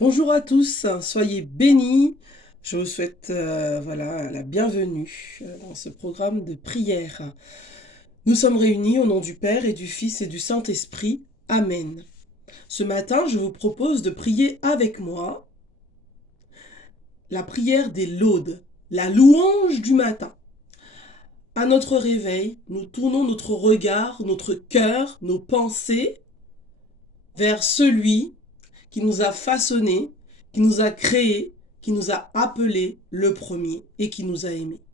Bonjour à tous, soyez bénis. Je vous souhaite la bienvenue dans ce programme de prière. Nous sommes réunis au nom du Père et du Fils et du Saint-Esprit. Amen. Ce matin, je vous propose de prier avec moi la prière des laudes, la louange du matin. À notre réveil, nous tournons notre regard, notre cœur, nos pensées vers celui qui nous a façonnés, qui nous a créés, qui nous a appelés le premier et qui nous a aimés.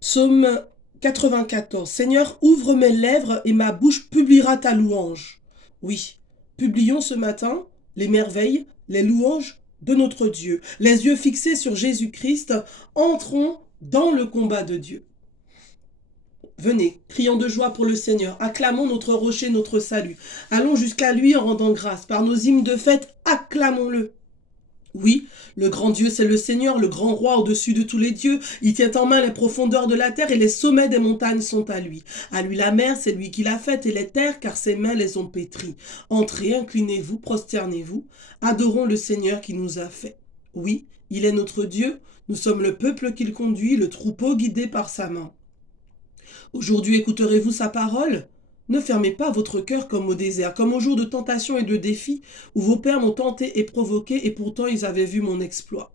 Psaume 94. Seigneur, ouvre mes lèvres et ma bouche publiera ta louange. Oui, publions ce matin les merveilles, les louanges de notre Dieu. Les yeux fixés sur Jésus-Christ, entrons dans le combat de Dieu. Venez, crions de joie pour le Seigneur, acclamons notre rocher, notre salut. Allons jusqu'à lui en rendant grâce. Par nos hymnes de fête, acclamons-le. Oui, le grand Dieu, c'est le Seigneur, le grand roi au-dessus de tous les dieux. Il tient en main les profondeurs de la terre et les sommets des montagnes sont à lui. À lui la mer, c'est lui qui l'a faite et les terres, car ses mains les ont pétries. Entrez, inclinez-vous, prosternez-vous, adorons le Seigneur qui nous a fait. Oui, il est notre Dieu, nous sommes le peuple qu'il conduit, le troupeau guidé par sa main. Aujourd'hui écouterez-vous sa parole? Ne fermez pas votre cœur comme au désert, comme au jour de tentation et de défi, où vos pères m'ont tenté et provoqué, et pourtant ils avaient vu mon exploit.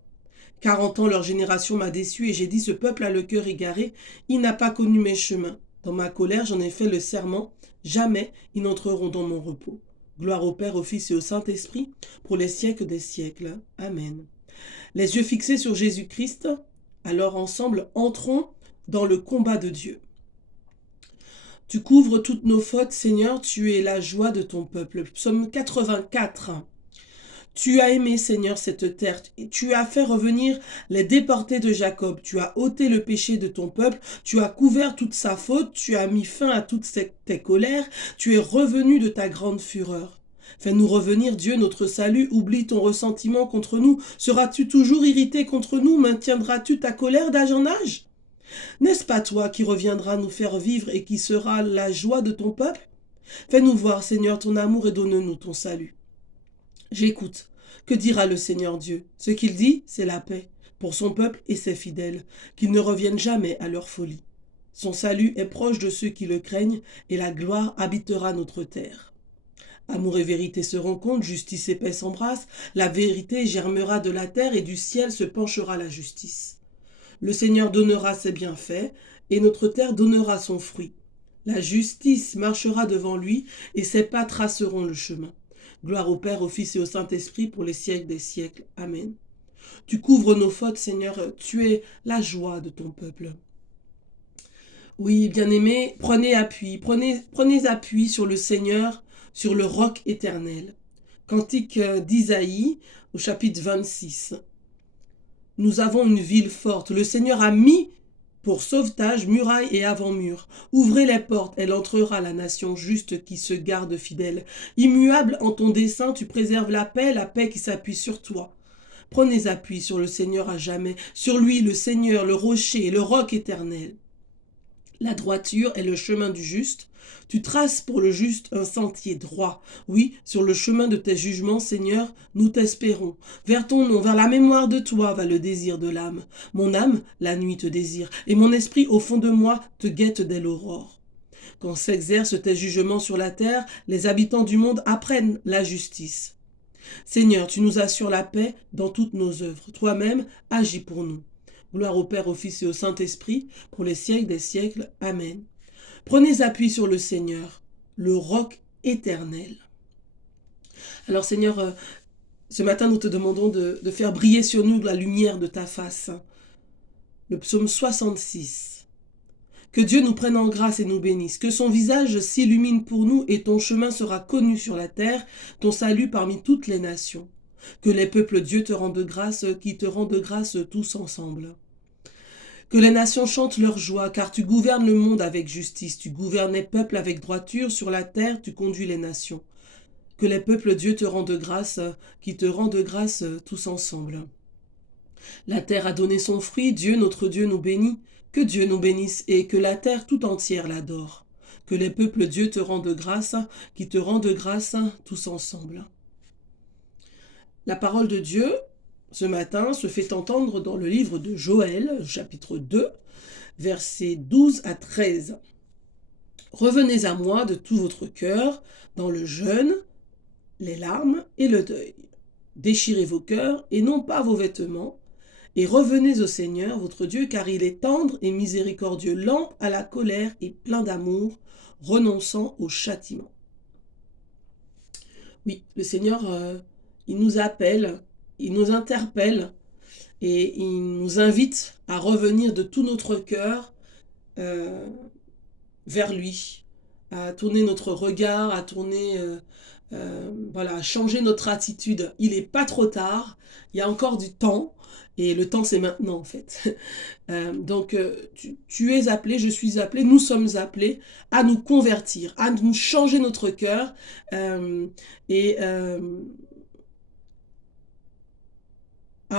40 ans leur génération m'a déçu, et j'ai dit ce peuple a le cœur égaré, il n'a pas connu mes chemins. Dans ma colère j'en ai fait le serment, jamais ils n'entreront dans mon repos. Gloire au Père, au Fils et au Saint-Esprit, pour les siècles des siècles. Amen. Les yeux fixés sur Jésus-Christ, alors ensemble entrons dans le combat de Dieu. Tu couvres toutes nos fautes, Seigneur, tu es la joie de ton peuple. Psaume 84. Tu as aimé, Seigneur, cette terre. Tu as fait revenir les déportés de Jacob. Tu as ôté le péché de ton peuple. Tu as couvert toute sa faute. Tu as mis fin à toutes tes colères. Tu es revenu de ta grande fureur. Fais-nous revenir, Dieu, notre salut. Oublie ton ressentiment contre nous. Seras-tu toujours irrité contre nous? Maintiendras-tu ta colère d'âge en âge? N'est-ce pas toi qui reviendras nous faire vivre et qui sera la joie de ton peuple? Fais-nous voir, Seigneur, ton amour et donne-nous ton salut. J'écoute. Que dira le Seigneur Dieu? Ce qu'il dit, c'est la paix pour son peuple et ses fidèles, qu'ils ne reviennent jamais à leur folie. Son salut est proche de ceux qui le craignent et la gloire habitera notre terre. Amour et vérité se rencontrent, justice et paix s'embrassent, la vérité germera de la terre et du ciel se penchera la justice. Le Seigneur donnera ses bienfaits, et notre terre donnera son fruit. La justice marchera devant lui, et ses pas traceront le chemin. Gloire au Père, au Fils et au Saint-Esprit, pour les siècles des siècles. Amen. Tu couvres nos fautes, Seigneur, tu es la joie de ton peuple. Oui, bien-aimés, prenez appui sur le Seigneur, sur le roc éternel. Cantique d'Isaïe, au chapitre 26. Nous avons une ville forte. Le Seigneur a mis pour sauvetage muraille et avant-mur. Ouvrez les portes, elle entrera, la nation juste qui se garde fidèle. Immuable en ton dessein, tu préserves la paix qui s'appuie sur toi. Prenez appui sur le Seigneur à jamais, sur lui le Seigneur, le rocher, le roc éternel. La droiture est le chemin du juste. Tu traces pour le juste un sentier droit. Oui, sur le chemin de tes jugements, Seigneur, nous t'espérons. Vers ton nom, vers la mémoire de toi va le désir de l'âme. Mon âme, la nuit te désire, et mon esprit au fond de moi te guette dès l'aurore. Quand s'exercent tes jugements sur la terre, les habitants du monde apprennent la justice. Seigneur, tu nous assures la paix dans toutes nos œuvres. Toi-même, agis pour nous. Gloire au Père, au Fils et au Saint-Esprit, pour les siècles des siècles. Amen. Prenez appui sur le Seigneur, le roc éternel. Alors Seigneur, ce matin nous te demandons de faire briller sur nous la lumière de ta face. Le psaume 66. Que Dieu nous prenne en grâce et nous bénisse, que son visage s'illumine pour nous et ton chemin sera connu sur la terre, ton salut parmi toutes les nations. Que les peuples Dieu te rendent grâce, qui te rendent grâce tous ensemble. Que les nations chantent leur joie, car tu gouvernes le monde avec justice, tu gouvernes les peuples avec droiture, sur la terre tu conduis les nations. Que les peuples Dieu te rendent grâce, qui te rendent grâce tous ensemble. La terre a donné son fruit, Dieu notre Dieu nous bénit, que Dieu nous bénisse et que la terre tout entière l'adore. Que les peuples Dieu te rendent grâce, qui te rendent grâce tous ensemble. La parole de Dieu, ce matin, se fait entendre dans le livre de Joël, chapitre 2, versets 12 à 13. Revenez à moi de tout votre cœur, dans le jeûne, les larmes et le deuil. Déchirez vos cœurs et non pas vos vêtements, et revenez au Seigneur votre Dieu, car il est tendre et miséricordieux, lent à la colère et plein d'amour, renonçant au châtiment. Oui, le Seigneur, il nous appelle, il nous interpelle, et il nous invite à revenir de tout notre cœur euh, vers lui, à tourner notre regard, à tourner, voilà, à changer notre attitude. Il n'est pas trop tard, il y a encore du temps, et le temps c'est maintenant en fait. Donc tu es appelé, je suis appelé, nous sommes appelés à nous convertir, à nous changer notre cœur et à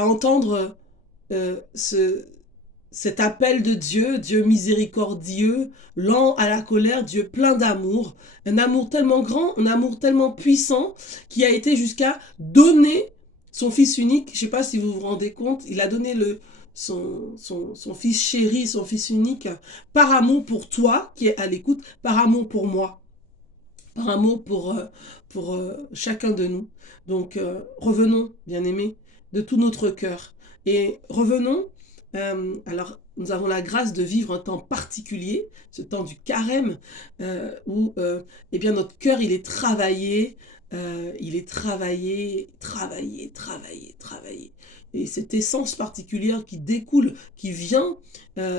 entendre cet appel de Dieu, Dieu miséricordieux, lent à la colère, Dieu plein d'amour, un amour tellement grand, un amour tellement puissant, qui a été jusqu'à donner son fils unique. Je ne sais pas si vous vous rendez compte, il a donné son fils chéri, son fils unique, par amour pour toi, qui est à l'écoute, par amour pour moi, par amour pour chacun de nous. Donc revenons, bien-aimés, de tout notre cœur. Et revenons, alors nous avons la grâce de vivre un temps particulier, ce temps du carême, où eh bien, notre cœur il est travaillé, travaillé. Et cette essence particulière qui découle, qui vient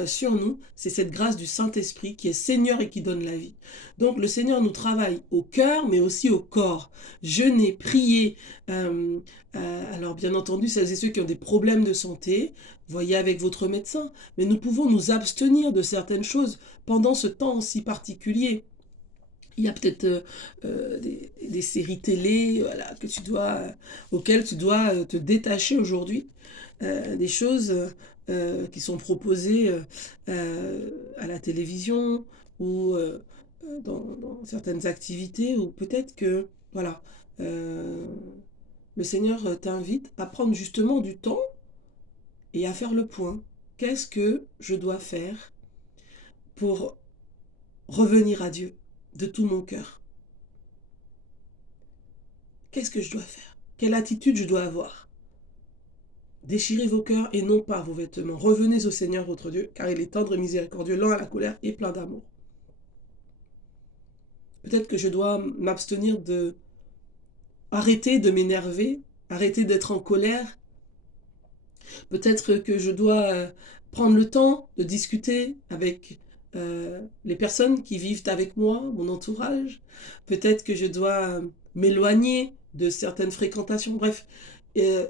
sur nous, c'est cette grâce du Saint-Esprit qui est Seigneur et qui donne la vie. Donc le Seigneur nous travaille au cœur, mais aussi au corps. Jeûner, prier. Alors bien entendu, celles et ceux qui ont des problèmes de santé, voyez avec votre médecin. Mais nous pouvons nous abstenir de certaines choses pendant ce temps si particulier. Il y a peut-être des séries télé voilà, auxquelles tu dois te détacher aujourd'hui. Des choses qui sont proposées à la télévision ou dans certaines activités, ou peut-être que voilà, le Seigneur t'invite à prendre justement du temps et à faire le point. Qu'est-ce que je dois faire pour revenir à Dieu de tout mon cœur? Qu'est-ce que je dois faire? Quelle attitude je dois avoir? Déchirez vos cœurs et non pas vos vêtements. Revenez au Seigneur votre Dieu, car il est tendre et miséricordieux, lent à la colère et plein d'amour. Peut-être que je dois m'abstenir de arrêter de m'énerver, arrêter d'être en colère. Peut-être que je dois prendre le temps de discuter avec les personnes qui vivent avec moi, mon entourage. Peut-être que je dois m'éloigner de certaines fréquentations. Bref,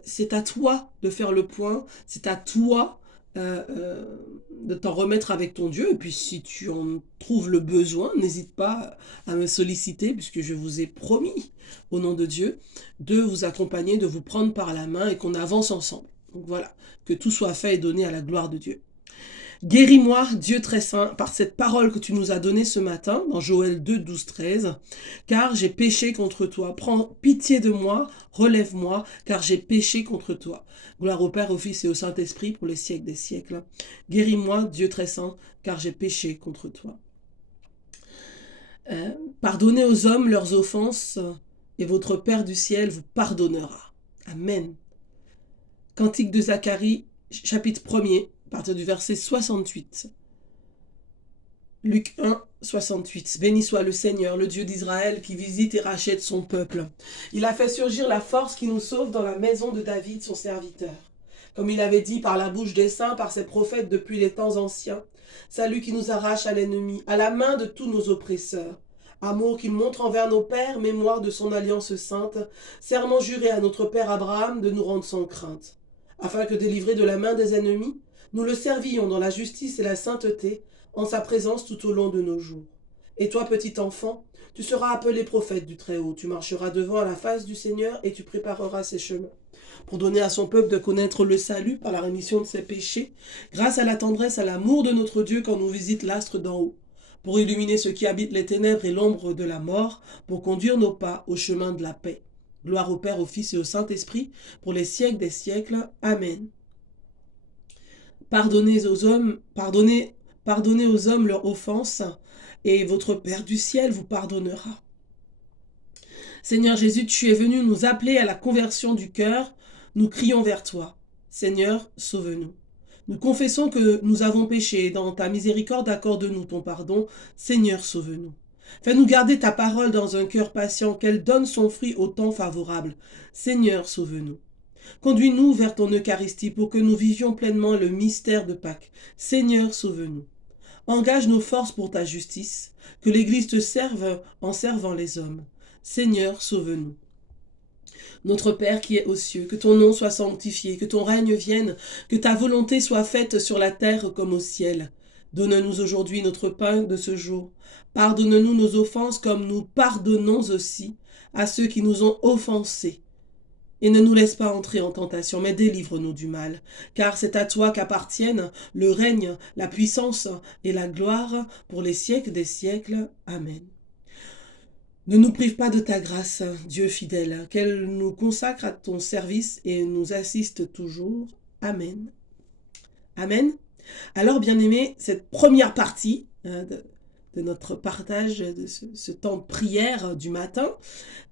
c'est à toi de faire le point, c'est à toi de t'en remettre avec ton Dieu. Et puis si tu en trouves le besoin, n'hésite pas à me solliciter, puisque je vous ai promis, au nom de Dieu, de vous accompagner, de vous prendre par la main et qu'on avance ensemble. Donc voilà, que tout soit fait et donné à la gloire de Dieu. Guéris-moi, Dieu très saint, par cette parole que tu nous as donnée ce matin, dans Joël 2, 12, 13, car j'ai péché contre toi. Prends pitié de moi, relève-moi, car j'ai péché contre toi. Gloire au Père, au Fils et au Saint-Esprit, pour les siècles des siècles. Guéris-moi, Dieu très saint, car j'ai péché contre toi. Pardonnez aux hommes leurs offenses, et votre Père du ciel vous pardonnera. Amen. Cantique de Zacharie, chapitre 1er, à partir du verset 68. Luc 1, 68. Béni soit le Seigneur, le Dieu d'Israël, qui visite et rachète son peuple. Il a fait surgir la force qui nous sauve dans la maison de David, son serviteur. Comme il avait dit par la bouche des saints, par ses prophètes depuis les temps anciens. Salut qui nous arrache à l'ennemi, à la main de tous nos oppresseurs. Amour qu'il montre envers nos pères, mémoire de son alliance sainte, serment juré à notre père Abraham de nous rendre sans crainte. Afin que délivrés de la main des ennemis, nous le servillions dans la justice et la sainteté, en sa présence tout au long de nos jours. Et toi, petit enfant, tu seras appelé prophète du Très-Haut, tu marcheras devant à la face du Seigneur et tu prépareras ses chemins, pour donner à son peuple de connaître le salut par la rémission de ses péchés, grâce à la tendresse, à l'amour de notre Dieu quand nous visite l'astre d'en haut, pour illuminer ceux qui habitent les ténèbres et l'ombre de la mort, pour conduire nos pas au chemin de la paix. Gloire au Père, au Fils et au Saint-Esprit, pour les siècles des siècles. Amen. Pardonnez aux hommes, pardonnez aux hommes leurs offenses, et votre Père du ciel vous pardonnera. Seigneur Jésus, tu es venu nous appeler à la conversion du cœur. Nous crions vers toi. Seigneur, sauve-nous. Nous confessons que nous avons péché. Dans ta miséricorde, accorde-nous ton pardon. Seigneur, sauve-nous. Fais-nous garder ta parole dans un cœur patient, qu'elle donne son fruit au temps favorable. Seigneur, sauve-nous. Conduis-nous vers ton Eucharistie pour que nous vivions pleinement le mystère de Pâques. Seigneur, sauve-nous. Engage nos forces pour ta justice, que l'Église te serve en servant les hommes. Seigneur, sauve-nous. Notre Père qui es aux cieux, que ton nom soit sanctifié, que ton règne vienne, que ta volonté soit faite sur la terre comme au ciel. Donne-nous aujourd'hui notre pain de ce jour. Pardonne-nous nos offenses comme nous pardonnons aussi à ceux qui nous ont offensés. Et ne nous laisse pas entrer en tentation, mais délivre-nous du mal. Car c'est à toi qu'appartiennent le règne, la puissance et la gloire pour les siècles des siècles. Amen. Ne nous prive pas de ta grâce, Dieu fidèle, qu'elle nous consacre à ton service et nous assiste toujours. Amen. Amen. Alors, bien-aimés, cette première partie de notre partage de ce temps de prière du matin,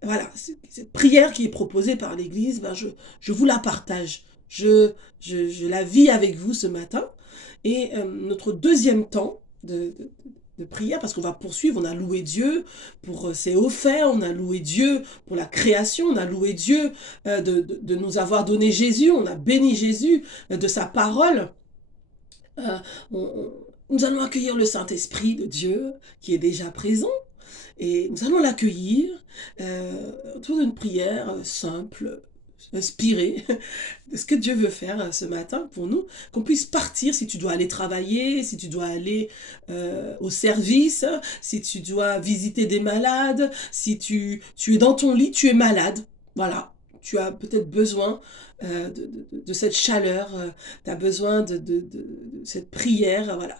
voilà, cette prière qui est proposée par l'Église, ben je vous la partage. Je la vis avec vous ce matin. Et notre deuxième temps de prière, parce qu'on va poursuivre, on a loué Dieu pour ses hauts faits, on a loué Dieu pour la création, on a loué Dieu de nous avoir donné Jésus, on a béni Jésus de sa parole. Nous allons accueillir le Saint-Esprit de Dieu qui est déjà présent et nous allons l'accueillir autour d'une prière simple, inspirée de ce que Dieu veut faire ce matin pour nous, qu'on puisse partir si tu dois aller travailler, si tu dois aller au service, si tu dois visiter des malades, si tu es dans ton lit, tu es malade, voilà. Tu as peut-être besoin de cette chaleur, tu as besoin de cette prière, voilà.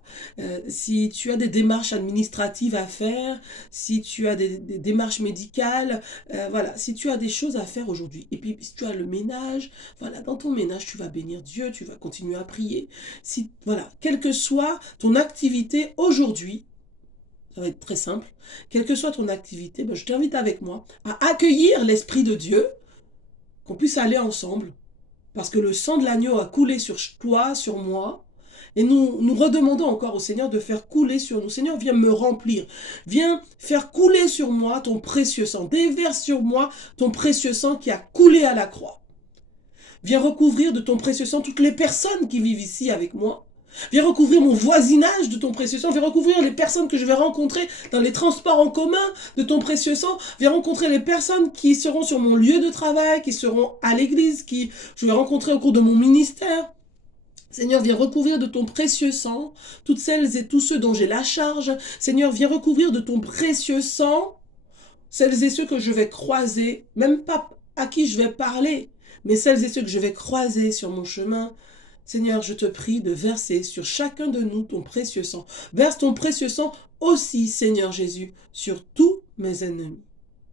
Si tu as des démarches administratives à faire, si tu as des démarches médicales, voilà, si tu as des choses à faire aujourd'hui, et puis si tu as le ménage, voilà, dans ton ménage, tu vas bénir Dieu, tu vas continuer à prier. Si, voilà, quelle que soit ton activité aujourd'hui, ça va être très simple, quelle que soit ton activité, ben, je t'invite avec moi à accueillir l'Esprit de Dieu, qu'on puisse aller ensemble, parce que le sang de l'agneau a coulé sur toi, sur moi, et nous redemandons encore au Seigneur de faire couler sur nous. Seigneur, viens me remplir, viens faire couler sur moi ton précieux sang, déverse sur moi ton précieux sang qui a coulé à la croix. Viens recouvrir de ton précieux sang toutes les personnes qui vivent ici avec moi. Viens recouvrir mon voisinage de ton précieux sang. Viens recouvrir les personnes que je vais rencontrer dans les transports en commun de ton précieux sang. Viens rencontrer les personnes qui seront sur mon lieu de travail, qui seront à l'église, qui je vais rencontrer au cours de mon ministère. Seigneur, viens recouvrir de ton précieux sang toutes celles et tous ceux dont j'ai la charge. Seigneur, viens recouvrir de ton précieux sang celles et ceux que je vais croiser, même pas à qui je vais parler, mais celles et ceux que je vais croiser sur mon chemin. Seigneur, je te prie de verser sur chacun de nous ton précieux sang. Verse ton précieux sang aussi, Seigneur Jésus, sur tous mes ennemis.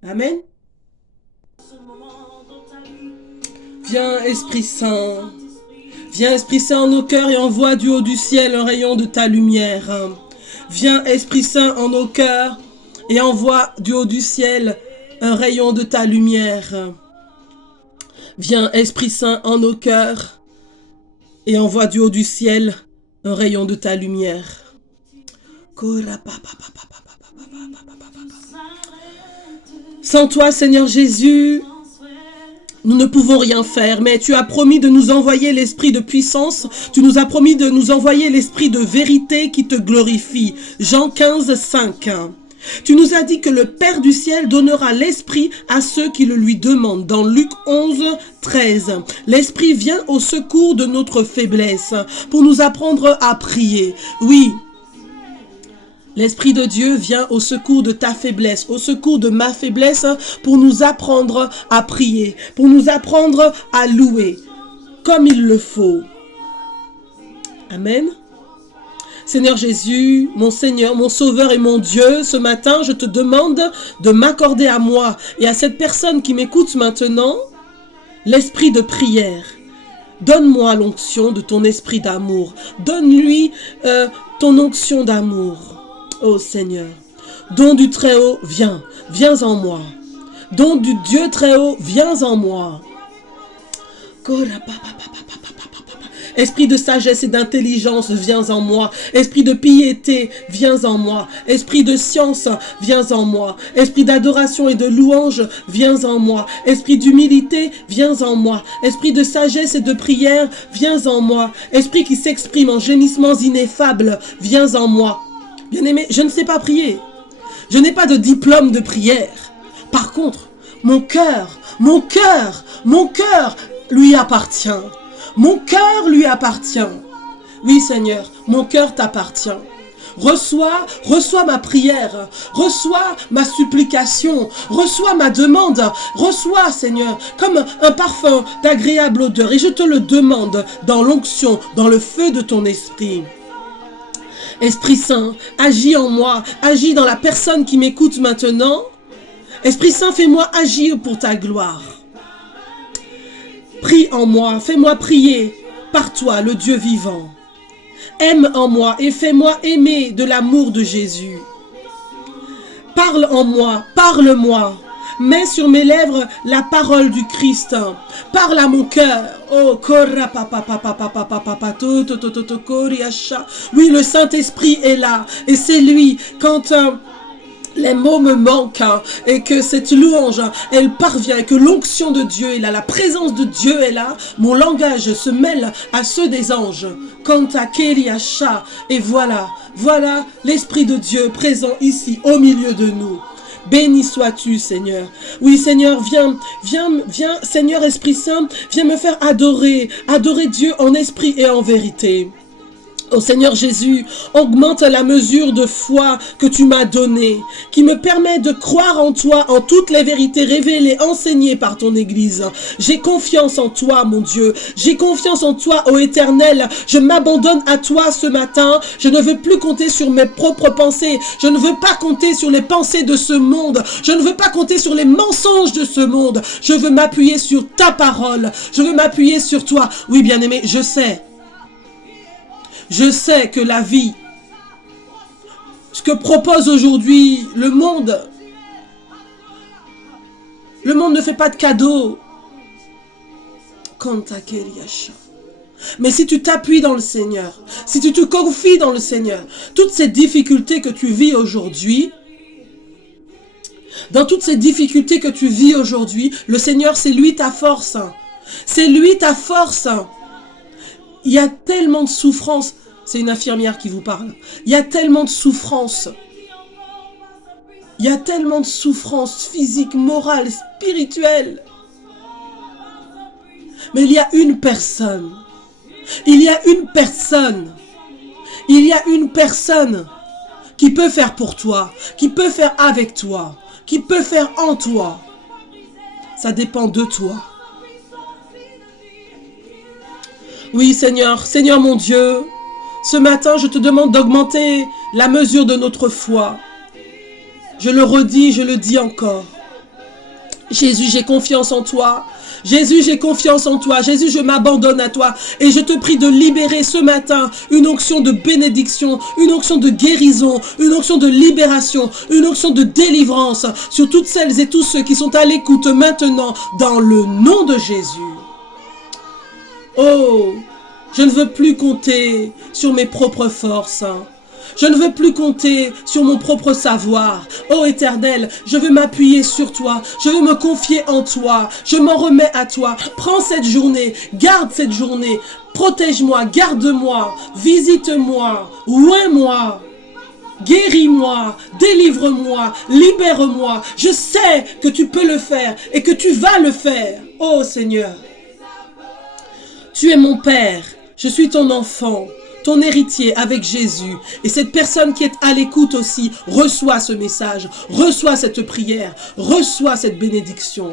Amen. Viens, Esprit Saint. Viens, Esprit Saint, en nos cœurs et envoie du haut du ciel un rayon de ta lumière. Viens, Esprit Saint, en nos cœurs et envoie du haut du ciel un rayon de ta lumière. Viens, Esprit Saint, en nos cœurs et envoie du haut du ciel un rayon de ta lumière. Sans toi, Seigneur Jésus, nous ne pouvons rien faire, mais tu as promis de nous envoyer l'esprit de puissance, tu nous as promis de nous envoyer l'esprit de vérité qui te glorifie. Jean 15, 5. Tu nous as dit que le Père du ciel donnera l'esprit à ceux qui le lui demandent. Dans Luc 11, 13. L'esprit vient au secours de notre faiblesse pour nous apprendre à prier. Oui, l'Esprit de Dieu vient au secours de ta faiblesse, au secours de ma faiblesse pour nous apprendre à prier, pour nous apprendre à louer comme il le faut. Amen. Seigneur Jésus, mon Seigneur, mon Sauveur et mon Dieu, ce matin, je te demande de m'accorder à moi et à cette personne qui m'écoute maintenant, l'esprit de prière. Donne-moi l'onction de ton esprit d'amour. Donne-lui ton onction d'amour. Ô Seigneur, don du Très-Haut, viens en moi. Don du Dieu Très-Haut, viens en moi. Esprit de sagesse et d'intelligence, viens en moi. Esprit de piété, viens en moi. Esprit de science, viens en moi. Esprit d'adoration et de louange, viens en moi. Esprit d'humilité, viens en moi. Esprit de sagesse et de prière, viens en moi. Esprit qui s'exprime en gémissements ineffables, viens en moi. Bien-aimé, je ne sais pas prier. Je n'ai pas de diplôme de prière. Par contre, mon cœur lui appartient. Mon cœur lui appartient. Oui, Seigneur, mon cœur t'appartient. Reçois ma prière, reçois ma supplication, reçois ma demande, reçois, Seigneur, comme un parfum d'agréable odeur. Et je te le demande dans l'onction, dans le feu de ton esprit. Esprit Saint, agis en moi, agis dans la personne qui m'écoute maintenant. Esprit Saint, fais-moi agir pour ta gloire. Prie en moi, fais-moi prier par toi, le Dieu vivant. Aime en moi et fais-moi aimer de l'amour de Jésus. Parle en moi, parle-moi. Mets sur mes lèvres la parole du Christ. Parle à mon cœur. Oh, oui, le Saint-Esprit est là. Et c'est lui, quand les mots me manquent et que cette louange, elle parvient, et que l'onction de Dieu est là, la présence de Dieu est là, mon langage se mêle à ceux des anges. Et voilà l'Esprit de Dieu présent ici, au milieu de nous. Béni sois-tu, Seigneur. Oui, Seigneur, viens, Seigneur Esprit Saint, viens me faire adorer Dieu en esprit et en vérité. Oh Seigneur Jésus, augmente la mesure de foi que tu m'as donnée, qui me permet de croire en toi, en toutes les vérités révélées, enseignées par ton Église. J'ai confiance en toi, mon Dieu. J'ai confiance en toi, ô Éternel. Je m'abandonne à toi ce matin. Je ne veux plus compter sur mes propres pensées. Je ne veux pas compter sur les pensées de ce monde. Je ne veux pas compter sur les mensonges de ce monde. Je veux m'appuyer sur ta parole. Je veux m'appuyer sur toi. Oui, bien-aimé, je sais que la vie, ce que propose aujourd'hui le monde ne fait pas de cadeaux. Mais si tu t'appuies dans le Seigneur, si tu te confies dans le Seigneur, toutes ces difficultés que tu vis aujourd'hui, dans toutes ces difficultés que tu vis aujourd'hui, le Seigneur, c'est lui ta force. C'est lui ta force. Il y a tellement de souffrance. C'est une infirmière qui vous parle. Il y a tellement de souffrance. Il y a tellement de souffrance physique, morale, spirituelle. Mais il y a une personne. Il y a une personne. Il y a une personne qui peut faire pour toi, qui peut faire avec toi, qui peut faire en toi. Ça dépend de toi. Oui, Seigneur, Seigneur mon Dieu, ce matin, je te demande d'augmenter la mesure de notre foi. Je le redis, je le dis encore. Jésus, j'ai confiance en toi. Jésus, j'ai confiance en toi. Jésus, je m'abandonne à toi. Et je te prie de libérer ce matin une onction de bénédiction, une onction de guérison, une onction de libération, une onction de délivrance sur toutes celles et tous ceux qui sont à l'écoute maintenant dans le nom de Jésus. Oh, je ne veux plus compter sur mes propres forces. Je ne veux plus compter sur mon propre savoir. Oh Éternel, je veux m'appuyer sur toi. Je veux me confier en toi. Je m'en remets à toi. Prends cette journée. Garde cette journée. Protège-moi. Garde-moi. Visite-moi. Oins-moi. Guéris-moi. Délivre-moi. Libère-moi. Je sais que tu peux le faire et que tu vas le faire. Oh Seigneur. Tu es mon Père. Je suis ton enfant. Ton héritier avec Jésus. Et cette personne qui est à l'écoute aussi, reçoit ce message, reçoit cette prière, reçoit cette bénédiction.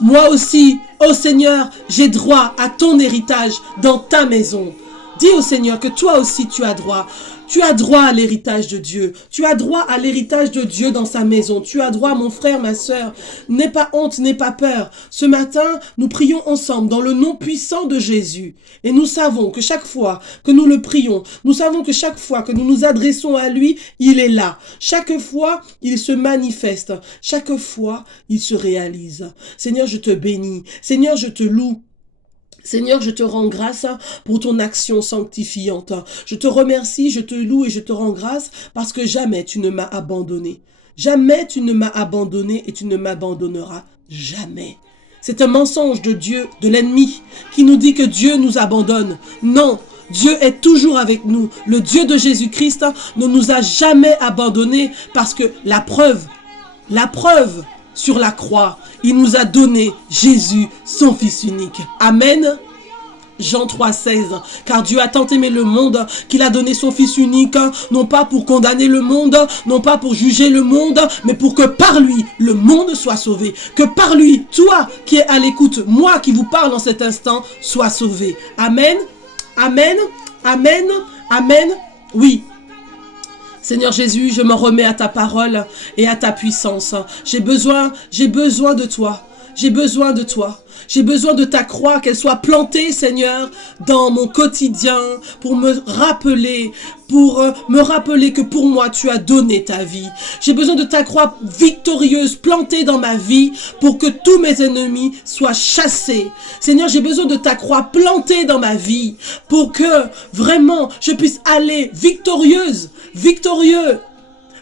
Moi aussi, ô Seigneur, j'ai droit à ton héritage dans ta maison. Dis au Seigneur que toi aussi tu as droit. Tu as droit à l'héritage de Dieu. Tu as droit à l'héritage de Dieu dans sa maison. Tu as droit, mon frère, ma sœur. N'aie pas honte, n'aie pas peur. Ce matin, nous prions ensemble dans le nom puissant de Jésus. Et nous savons que chaque fois que nous le prions, nous savons que chaque fois que nous nous adressons à lui, il est là. Chaque fois, il se manifeste. Chaque fois, il se réalise. Seigneur, je te bénis. Seigneur, je te loue. Seigneur, je te rends grâce pour ton action sanctifiante. Je te remercie, je te loue et je te rends grâce parce que jamais tu ne m'as abandonné. Jamais tu ne m'as abandonné et tu ne m'abandonneras jamais. C'est un mensonge de Dieu, de l'ennemi, qui nous dit que Dieu nous abandonne. Non, Dieu est toujours avec nous. Le Dieu de Jésus-Christ ne nous a jamais abandonnés parce que la preuve, sur la croix, il nous a donné Jésus, son Fils unique. Amen. Jean 3,16. Car Dieu a tant aimé le monde qu'il a donné son Fils unique, non pas pour condamner le monde, non pas pour juger le monde, mais pour que par lui, le monde soit sauvé. Que par lui, toi qui es à l'écoute, moi qui vous parle en cet instant, sois sauvé. Amen. Amen. Amen. Amen. Oui. Seigneur Jésus, je me remets à ta parole et à ta puissance. J'ai besoin de toi. J'ai besoin de toi. J'ai besoin de ta croix, qu'elle soit plantée, Seigneur, dans mon quotidien, pour me rappeler que pour moi, tu as donné ta vie. J'ai besoin de ta croix victorieuse, plantée dans ma vie, pour que tous mes ennemis soient chassés. Seigneur, j'ai besoin de ta croix plantée dans ma vie, pour que vraiment je puisse aller victorieux,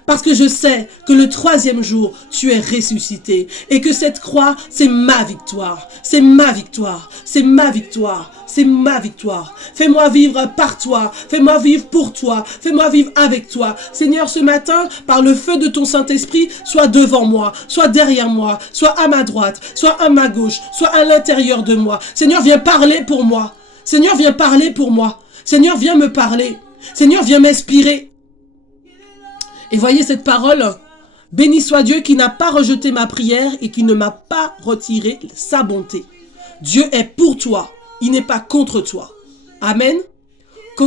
parce que je sais que le 3e jour, tu es ressuscité. Et que cette croix, c'est ma victoire. C'est ma victoire. C'est ma victoire. C'est ma victoire. Fais-moi vivre par toi. Fais-moi vivre pour toi. Fais-moi vivre avec toi. Seigneur, ce matin, par le feu de ton Saint-Esprit, sois devant moi, sois derrière moi, sois à ma droite, sois à ma gauche, sois à l'intérieur de moi. Seigneur, viens parler pour moi. Seigneur, viens parler pour moi. Seigneur, viens me parler. Seigneur, viens m'inspirer. Et voyez cette parole, béni soit Dieu qui n'a pas rejeté ma prière et qui ne m'a pas retiré sa bonté. Dieu est pour toi, il n'est pas contre toi. Amen. Que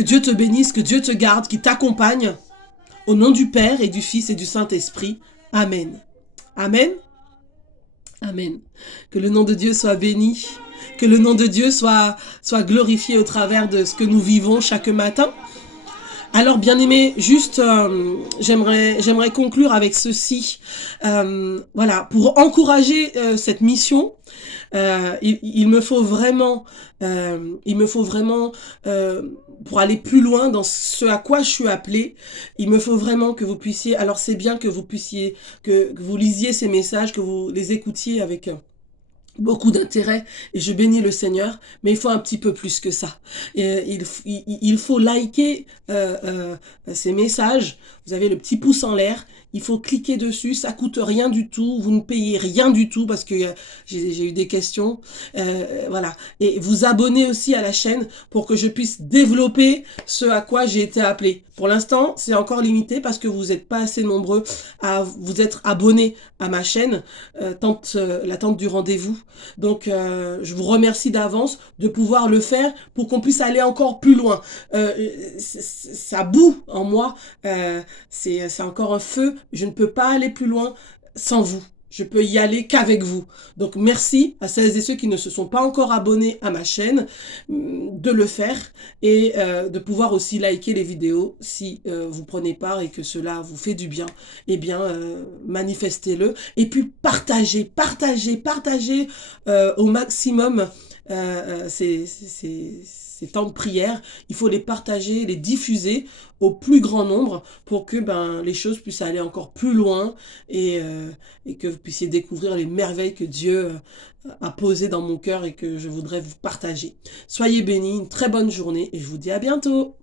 Dieu te bénisse, que Dieu te garde, qu'il t'accompagne. Au nom du Père et du Fils et du Saint-Esprit. Amen. Amen. Amen. Que le nom de Dieu soit béni. Que le nom de Dieu soit glorifié au travers de ce que nous vivons chaque matin. Alors, bien-aimés, juste, j'aimerais conclure avec ceci. Voilà, pour encourager cette mission, il me faut vraiment, pour aller plus loin dans ce à quoi je suis appelée, il me faut vraiment que vous puissiez, alors c'est bien que vous puissiez, que vous lisiez ces messages, que vous les écoutiez avec beaucoup d'intérêt, et je bénis le Seigneur, mais il faut un petit peu plus que ça. Et il faut liker ces messages. Vous avez le petit pouce en l'air, il faut cliquer dessus, ça coûte rien du tout, vous ne payez rien du tout, parce que j'ai eu des questions, voilà. Et vous abonnez aussi à la chaîne pour que je puisse développer ce à quoi j'ai été appelé. Pour l'instant, c'est encore limité parce que vous n'êtes pas assez nombreux à vous être abonnés à ma chaîne, l'attente du rendez-vous. Donc, je vous remercie d'avance de pouvoir le faire pour qu'on puisse aller encore plus loin. Ça bout en moi, c'est encore un feu. Je ne peux pas aller plus loin sans vous. Je peux y aller qu'avec vous. Donc, merci à celles et ceux qui ne se sont pas encore abonnés à ma chaîne de le faire et de pouvoir aussi liker les vidéos si vous prenez part et que cela vous fait du bien. Eh bien, manifestez-le. Et puis, partagez au maximum ces temps de prière. Il faut les partager, les diffuser au plus grand nombre pour que les choses puissent aller encore plus loin et que vous puissiez découvrir les merveilles que Dieu a posées dans mon cœur et que je voudrais vous partager. Soyez bénis, une très bonne journée et je vous dis à bientôt.